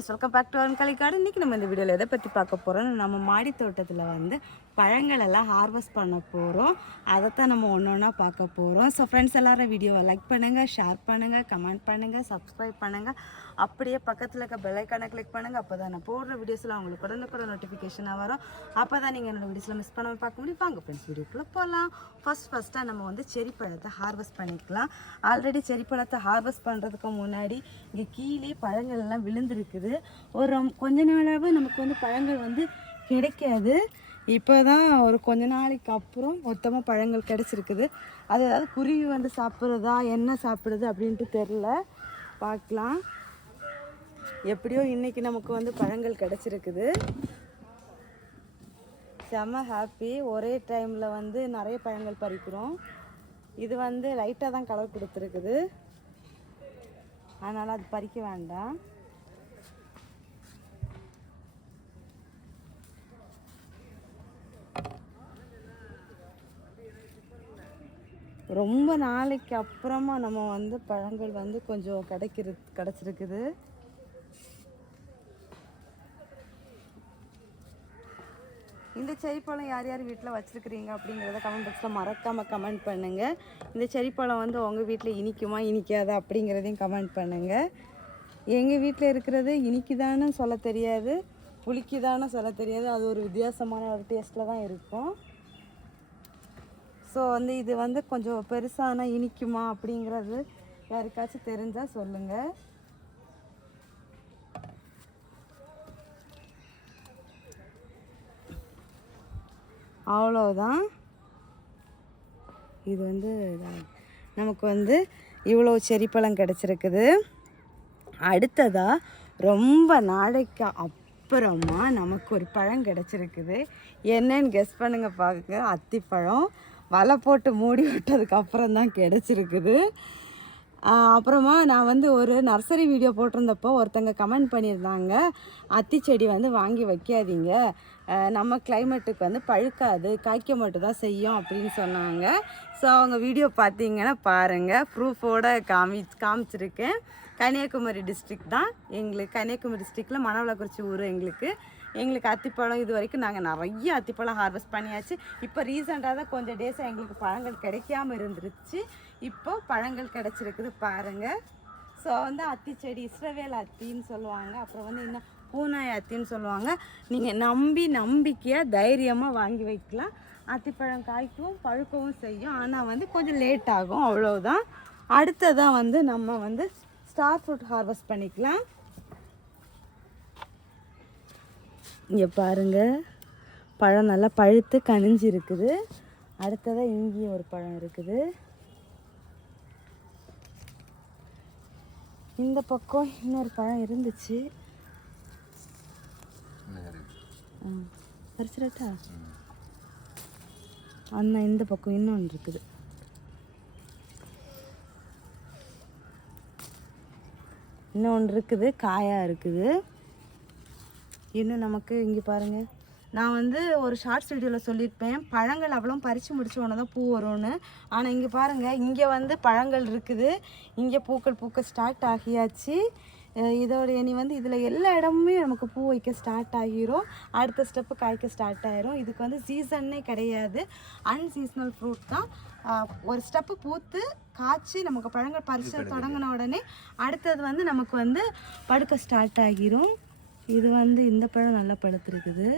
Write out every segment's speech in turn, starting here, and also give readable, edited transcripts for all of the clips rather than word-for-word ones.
Friends, welcome back to அன்கலி garden. இன்றைக்கி நம்ம இந்த வீடியோவில் எதை பற்றி பார்க்க போகிறோம், நம்ம மாடி தோட்டத்தில் வந்து பழங்கள் எல்லாம் ஹார்வெஸ்ட் பண்ண போகிறோம். அதைத்தான் நம்ம ஒன்று ஒன்றா பார்க்க போகிறோம். ஸோ ஃப்ரெண்ட்ஸ் எல்லோரும் வீடியோவை லைக் பண்ணுங்கள், ஷேர் பண்ணுங்கள், கமெண்ட் பண்ணுங்கள், சப்ஸ்கிரைப் பண்ணுங்கள். அப்படியே பக்கத்தில் இருக்க பெல் ஐக்கானை கிளிக் பண்ணுங்கள். அப்போ தான் நான் போடுற வீடியோஸில் அவங்களுக்கு உடனுக்குட நோட்டிஃபிகேஷனாக வரும். அப்போ தான் நீங்கள் என்னோடய வீடியோஸில் மிஸ் பண்ணாமல் பார்க்க முடியும். வாங்க ஃப்ரெண்ட்ஸ், வீடியோக்குள்ளே போகலாம். ஃபஸ்ட்டாக நம்ம வந்து செரி பழத்தை ஹார்வெஸ்ட் பண்ணிக்கலாம். ஆல்ரெடி செரி பழத்தை ஹார்வெஸ்ட் பண்ணுறதுக்கு முன்னாடி இங்கே கீழே பழங்கள் எல்லாம் விழுந்துருக்குது. கொஞ்ச நாளாகவே நமக்கு வந்து பழங்கள் வந்து கிடைக்காது. இப்போ தான் ஒரு கொஞ்ச நாளைக்கு அப்புறம் மொத்தமாக பழங்கள் கிடச்சிருக்குது. அது ஏதாவது குருவி வந்து சாப்பிட்றதா என்ன சாப்பிடுது அப்படின்ட்டு தெரில, பார்க்கலாம். எப்படியோ இன்றைக்கி நமக்கு வந்து பழங்கள் கிடச்சிருக்குது. செம்ம ஹாப்பி. ஒரே டைமில் வந்து நிறைய பழங்கள் பறிக்கிறோம். இது வந்து லைட்டாக தான் கலர் கொடுத்துருக்குது, அதனால் அது பறிக்க வேண்டாம். ரொம்ப நாளைக்கு அப்புறமா நம்ம வந்து பழங்கள் வந்து கொஞ்சம் கிடச்சிருக்குது. இந்த செரிப்பழம் யார் யார் வீட்டில் வச்சுருக்கிறீங்க அப்படிங்கிறத கமெண்ட் பாக்ஸில் மறக்காமல் கமெண்ட் பண்ணுங்கள். இந்த செரிப்பழம் வந்து உங்கள் வீட்டில் இனிக்குமா இனிக்காதா அப்படிங்கிறதையும் கமெண்ட் பண்ணுங்கள். எங்கள் வீட்டில் இருக்கிறது இனிக்குதான்னு சொல்ல தெரியாது, புளிக்குதான்னு சொல்ல தெரியாது. அது ஒரு வித்தியாசமான ஒரு டேஸ்ட்டில் தான் இருக்கும். ஸோ வந்து இது வந்து கொஞ்சம் பெருசான இனிக்குமா அப்படிங்கிறது யாருக்காச்சும் தெரிஞ்சால் சொல்லுங்கள். அவ்வளோதான். இது வந்து நமக்கு வந்து இவ்வளோ செரிப்பழம் கிடச்சிருக்குது. அடுத்ததாக ரொம்ப நாளைக்கு அப்புறமா நமக்கு ஒரு பழம் கிடச்சிருக்குது. என்னன்னு கெஸ் பண்ணுங்க பார்க்க. அத்திப்பழம். வலை போட்டு மூடி விட்டதுக்கப்புறம் தான் கிடச்சிருக்குது. அப்புறமா நான் வந்து ஒரு நர்சரி வீடியோ போட்டிருந்தப்போ ஒருத்தங்க கமெண்ட் பண்ணியிருந்தாங்க, அத்தி செடி வந்து வாங்கி வைக்காதீங்க, நம்ம கிளைமேட்டுக்கு வந்து பழுக்காது, காய்க்க மட்டும் தான் செய்யும் அப்படின்னு சொன்னாங்க. ஸோ அவங்க வீடியோ பார்த்தீங்கன்னா பாருங்கள், ப்ரூஃபோடு காமிச்சிருக்கேன். கன்னியாகுமரி டிஸ்ட்ரிக்ட் தான் எங்களுக்கு. கன்னியாகுமரி டிஸ்ட்ரிக்டில் மணவளக்குறிச்சி ஊர் எங்களுக்கு அத்திப்பழம் இது வரைக்கும் நாங்கள் நிறைய அத்திப்பழம் ஹார்வெஸ்ட் பண்ணியாச்சு. இப்போ ரீசெண்டாக தான் கொஞ்சம் டேஸாக எங்களுக்கு பழங்கள் கிடைக்காமல் இருந்துருச்சு. இப்போ பழங்கள் கிடச்சிருக்குது பாருங்கள். ஸோ வந்து அத்தி செடி இஸ்ரவேல் அத்தின்னு சொல்லுவாங்க, அப்புறம் வந்து இன்னும் பூனாய் அத்தின்னு சொல்லுவாங்க. நீங்கள் நம்பிக்கையாக தைரியமாக வாங்கி வைக்கலாம். அத்திப்பழம் காய்க்கவும் பழுக்கவும் செய்யும், ஆனால் வந்து கொஞ்சம் லேட் ஆகும், அவ்வளோதான். அடுத்ததாக வந்து நம்ம வந்து ஸ்டார் ஃப்ரூட் ஹார்வெஸ்ட் பண்ணிக்கலாம். இங்கே பாருங்கள், பழம் நல்லா பழுத்து கனிஞ்சு இருக்குது. அடுத்ததாக இங்கேயும் ஒரு பழம் இருக்குது. இந்த பக்கம் இன்னொரு பழம் இருந்துச்சு, பறிச்சிடட்டா? அண்ணா இந்த பக்கம் இன்னொன்று இருக்குது. இன்னொன்று இருக்குது, காயாக இருக்குது. இன்னும் நமக்கு இங்கே பாருங்கள், நான் வந்து ஒரு ஷார்ட்ஸ் வீடியோவில் சொல்லியிருப்பேன், பழங்கள் அவ்வளோ பறித்து முடிச்ச உடனே தான் பூ வரும்னு. ஆனால் இங்கே பாருங்கள், இங்கே வந்து பழங்கள் இருக்குது, இங்கே பூக்க ஸ்டார்ட் ஆகியாச்சு. இதோட இனி வந்து இதில் எல்லா இடமுமே நமக்கு பூ வைக்க ஸ்டார்ட் ஆகிரும். அடுத்த ஸ்டெப்பு காய்க்க ஸ்டார்ட் ஆகிரும். இதுக்கு வந்து சீசன்னே கிடையாது, அன்சீசனல் ஃப்ரூட் தான். ஒரு ஸ்டெப்பு பூத்து காய்ச்சி நமக்கு பழங்கள் பறிச்சு தொடங்கின உடனே அடுத்தது வந்து நமக்கு வந்து படுக்க ஸ்டார்ட் ஆகிரும். இது வந்து இந்த பழம் நல்லா பழுத்துருக்குது.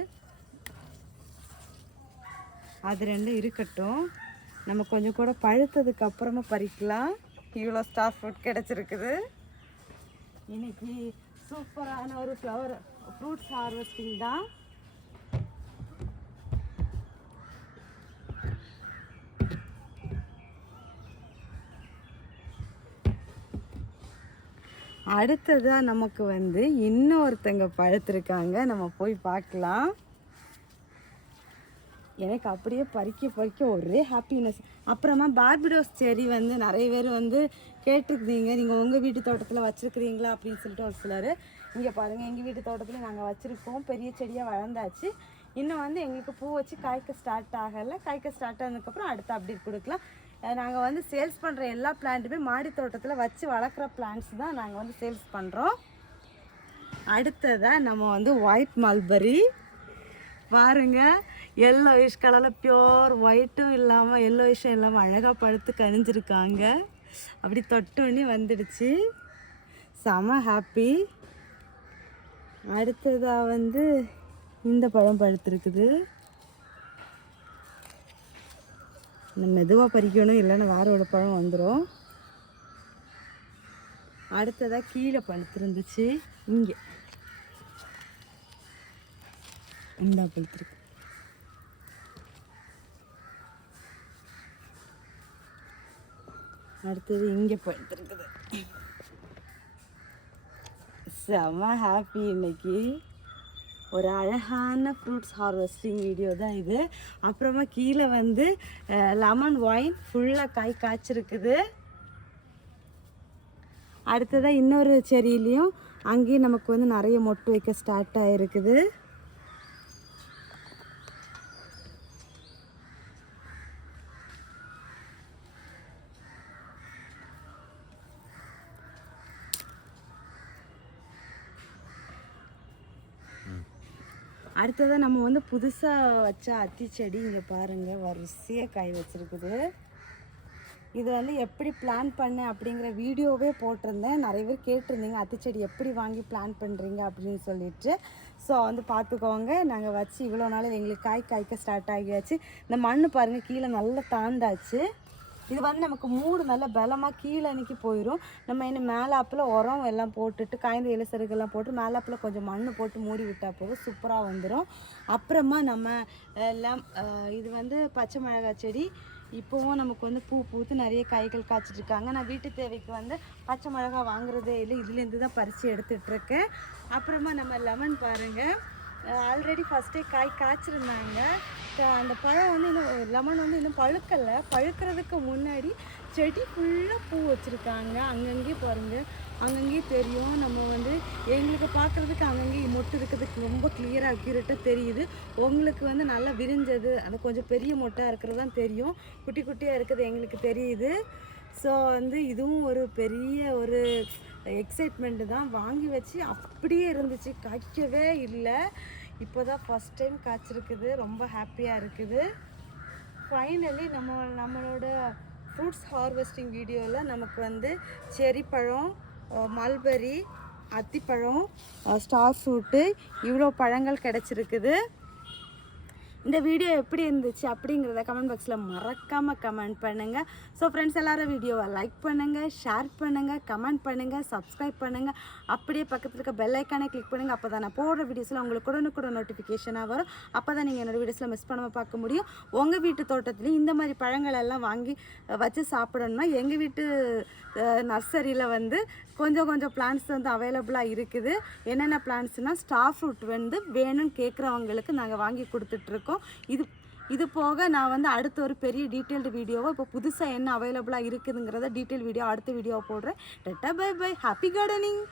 அது ரெண்டும் இருக்கட்டும், நம்ம கொஞ்சம் கூட பழுத்ததுக்கு அப்புறமா பறிக்கலாம். இவ்வளோ ஸ்டார் ஃப்ரூட் கிடச்சிருக்குது. இன்னைக்கு சூப்பரான ஒரு ஃப்ரூட்ஸ் ஹார்வெஸ்டிங் தான். அடுத்ததாக நமக்கு வந்து இன்னொருத்தங்க பழுத்திருக்காங்க, நம்ம போய் பார்க்கலாம். எனக்கு அப்படியே பறிக்க ஒரே ஹாப்பினஸ். அப்புறமா பார்படோஸ் செடி வந்து நிறைய பேர் வந்து கேட்டுருந்தீங்க, நீங்கள் உங்கள் வீட்டு தோட்டத்தில் வச்சுருக்கிறீங்களா அப்படின்னு சொல்லிட்டு ஒரு சிலர். இங்கே பாருங்கள், எங்கள் வீட்டு தோட்டத்தில் நாங்கள் வச்சுருக்கோம், பெரிய செடியாக வளர்ந்தாச்சு. இன்னும் வந்து எங்களுக்கு பூ வச்சு காய்க்க ஸ்டார்ட் ஆகலை. காய்க்க ஸ்டார்ட் ஆனதுக்கப்புறம் அடுத்து அப்டேட் கொடுக்கலாம். நாங்கள் வந்து சேல்ஸ் பண்ணுற எல்லா பிளான்ட்டுமே மாடி தோட்டத்தில் வச்சு வளர்க்குற பிளான்ட்ஸ் தான் நாங்கள் வந்து சேல்ஸ் பண்ணுறோம். அடுத்ததாக நம்ம வந்து ஒயிட் மல்பரி பாருங்க, எல்லோயிஷ் கலரில் பியோர் ஒயிட்டும் இல்லாமல் எல்லோயிஷும் இல்லாமல் அழகாக பழுத்து கனிஞ்சிருக்காங்க. அப்படி தொட்டோன்னே வந்துடுச்சு. செம ஹாப்பி. அடுத்ததாக வந்து இந்த பழம் பழுத்துருக்குது. இந்த மெதுவாக பறிக்கணும், இல்லைன்னா வேற ஒரு பழம் வந்துடும். அடுத்ததாக கீழே பழுத்துருந்துச்சு. இங்கே இந்த பழுத்துருக்கு. அடுத்தது இங்கே பழுத்துருக்குது. செம்ம ஹாப்பி. இன்னைக்கு ஒரு அழகான ஃப்ரூட்ஸ் ஹார்வெஸ்டிங் வீடியோ தான் இது. அப்புறமா கீழே வந்து லெமன் ஒயின் ஃபுல்லாக காய் காய்ச்சிருக்குது. அடுத்ததாக இன்னொரு செடியிலையும் அங்கேயும் நமக்கு வந்து நிறைய மொட்டு வைக்க ஸ்டார்ட் ஆகிருக்குது. அடுத்ததாக நம்ம வந்து புதுசாக வச்ச அத்தி செடி இங்கே பாருங்கள், வரிசையாக காய் வச்சுருக்குது. இது வந்து எப்படி பிளான் பண்ணேன் அப்படிங்கிற வீடியோவே போட்டிருந்தேன். நிறைய பேர் கேட்டிருந்தீங்க அத்திச்செடி எப்படி வாங்கி பிளான் பண்ணுறீங்க அப்படின்னு சொல்லிட்டு. ஸோ வந்து பார்த்துக்கோங்க, நாங்கள் வச்சு இவ்வளோ நாள் எங்களுக்கு காய்க்க ஸ்டார்ட் ஆகியாச்சு. இந்த மண் பாருங்கள் கீழே நல்லா தாண்டாச்சு. இது வந்து நமக்கு மூடு நல்ல பலமாக கீழே அன்னைக்கு போயிடும். நம்ம இன்னும் மேலாப்பில் உரம் எல்லாம் போட்டுட்டு காய்ந்த இலசருக்கெல்லாம் போட்டு மேலாப்பில் கொஞ்சம் மண் போட்டு மூடி விட்டால் போதும், சூப்பராக வந்துடும். அப்புறமா நம்ம எல்லாம் இது வந்து பச்சை மிளகாய் செடி இப்போவும் நமக்கு வந்து பூ பூத்து நிறைய காய்கள் காய்ச்சிட்ருக்காங்க. நான் வீட்டு தேவைக்கு வந்து பச்சை மிளகாய் வாங்குறதே இல்லை, இதுலேருந்து தான் பறித்து எடுத்துகிட்ருக்கேன். அப்புறமா நம்ம லெமன் பாருங்கள், ஆல்ரெடி ஃபஸ்ட்டே காய் காய்ச்சிருந்தாங்க. அந்த பழம் வந்து இன்னும் லெமன் வந்து இன்னும் பழுக்கலை. பழுக்கிறதுக்கு முன்னாடி செடி ஃபுல்லாக பூ வச்சுருக்காங்க. அங்கங்கேயே பாருங்கள், அங்கங்கேயே தெரியும். நம்ம வந்து எங்களுக்கு பார்க்குறதுக்கு அங்கங்கேயே மொட்டு இருக்கிறதுக்கு ரொம்ப கிளியராக அக்யூரேட்டாக தெரியுது. உங்களுக்கு வந்து நல்லா விரிஞ்சது அது கொஞ்சம் பெரிய மொட்டாக இருக்கிறது தான் தெரியும், குட்டி குட்டியாக இருக்கிறது எங்களுக்கு தெரியுது. ஸோ வந்து இதுவும் ஒரு பெரிய ஒரு எக்ஸைட்மெண்ட்டு தான். வாங்கி வச்சு அப்படியே இருந்துச்சு, காய்க்கவே இல்லை. இப்போ தான் ஃபஸ்ட் டைம் காய்ச்சிருக்குது, ரொம்ப ஹாப்பியாக இருக்குது. ஃபைனலி நம்மளோட ஃப்ரூட்ஸ் ஹார்வெஸ்டிங் வீடியோவில் நமக்கு வந்து செரி பழம், மல்பெரி, அத்திப்பழம், ஸ்டார் ஃப்ரூட்டு இவ்வளோ பழங்கள் கிடச்சிருக்குது. இந்த வீடியோ எப்படி இருந்துச்சு அப்படிங்கிறத கமெண்ட் பாக்ஸில் மறக்காமல் கமெண்ட் பண்ணுங்கள். ஸோ ஃப்ரெண்ட்ஸ் எல்லோரும் வீடியோவை லைக் பண்ணுங்கள், ஷேர் பண்ணுங்கள், கமெண்ட் பண்ணுங்கள், சப்ஸ்கிரைப் பண்ணுங்கள். அப்படியே பக்கத்தில் இருக்க பெல் ஐக்கானே கிளிக் பண்ணுங்கள். அப்போ தான் நான் போடுற வீடியோஸில் உங்களுக்கு உடனுக்குட நோட்டிஃபிகேஷனாக வரும். அப்போ தான் நீங்கள் என்னோடய வீடியோஸில் மிஸ் பண்ணாமல் பார்க்க முடியும். உங்கள் வீட்டு தோட்டத்துலேயும் இந்த மாதிரி பழங்கள் எல்லாம் வாங்கி வச்சு சாப்பிடணும்னா எங்கள் வீட்டு நர்சரியில் வந்து கொஞ்சம் பிளான்ட்ஸ் வந்து அவைலபிளாக இருக்குது. என்னென்ன பிளான்ட்ஸ்னால் ஸ்டார் ஃப்ரூட் வந்து வேணும்னு கேட்குறவங்களுக்கு நாங்கள் வாங்கி கொடுத்துட்ருக்கோம். இது போக நான் வந்து அடுத்த ஒரு பெரிய டீட்டெயில்டு வீடியோவை இப்போ புதுசாக என்ன அவைலபிளாக இருக்குதுங்கிறத டீட்டெயில் வீடியோ அடுத்த வீடியோவை போடுறேன். Tata bye bye, happy gardening.